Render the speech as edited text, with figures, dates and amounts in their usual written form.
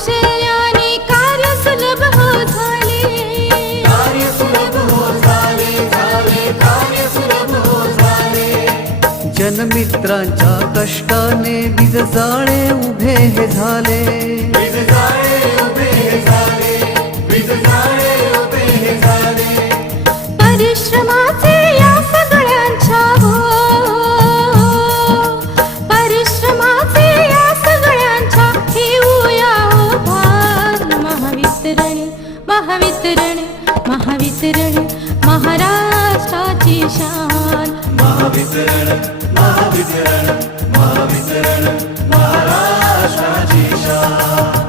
विषयाने कार्य सुलभ हो झाले, कार्य सुलभ हो झाले, कार्य सुलभ हो झाले. जनमित्रांच्या कष्टाने बीज जाळे उभे हे झाले, बीज जाळे उभे झाले, बीज जाळे उभे झाले. परिश्रमाचे या सगळ्यांच्या हो, परिश्रमाचे या सगळ्यांच्या घेऊया हो भाग. महावितरण महावितरण महावितरण महाराष्ट्राची शान. महावितरण महावितरण महावितरण महाराष्ट्राची शान.